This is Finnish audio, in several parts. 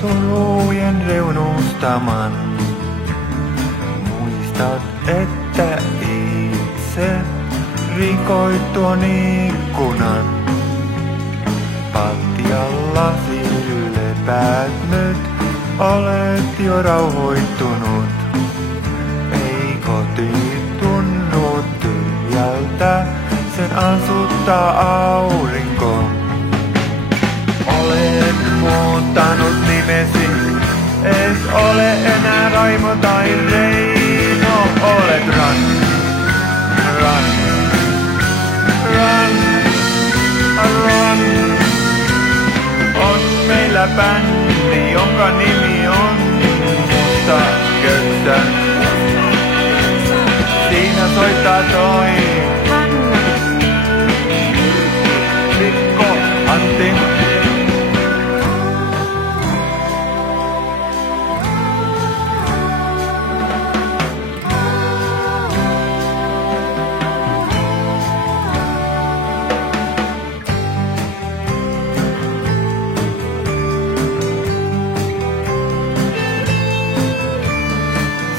solujen reunustaman. Muistat, että itse rikoit tuon ikkunan. Patjallasi lepäät nyt, olet jo rauhoittunut. Ei koti tunnu tyhjältä, sen asuttaa aurinko. Olet muuttanut nimesi, et ole enää Raimo tai Reino. Olet Run, Run, Run, Run. On meillä bändi, jonka nimi on Musta Köksä. Siinä soittaa toi Mikko Antti.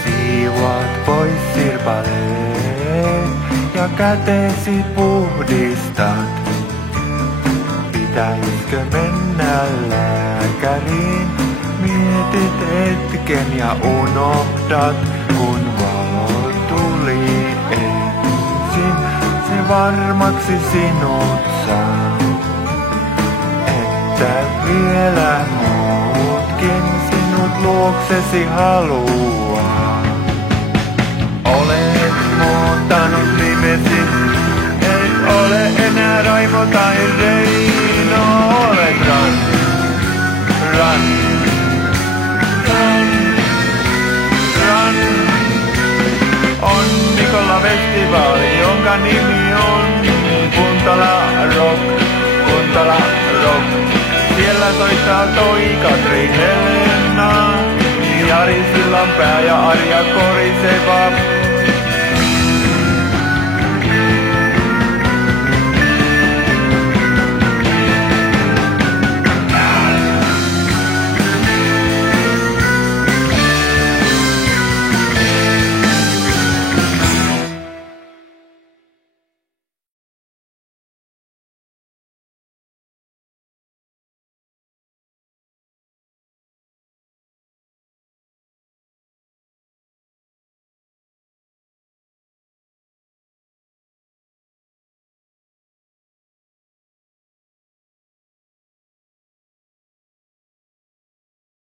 Siivoat pois sirpaleen ja kätesi puhdistat. Pitäisikö mennä lääkäriin? Mietit hetken ja unohdat, kun valo tuli ensin. Se varmaksi sinut saa, että vielä muutkin sinut luoksesi haluaa. Olet muuttanut nimesi, et ole enää Raimo tai Reino. Olet Run, Run, Run, Run. On Mikolla festivaali, jonka nimi on Kuntala Rock, Kuntala Rock. Siellä soittaa toi Katri Helena, Jari Sillanpää ja Arja Koriseva.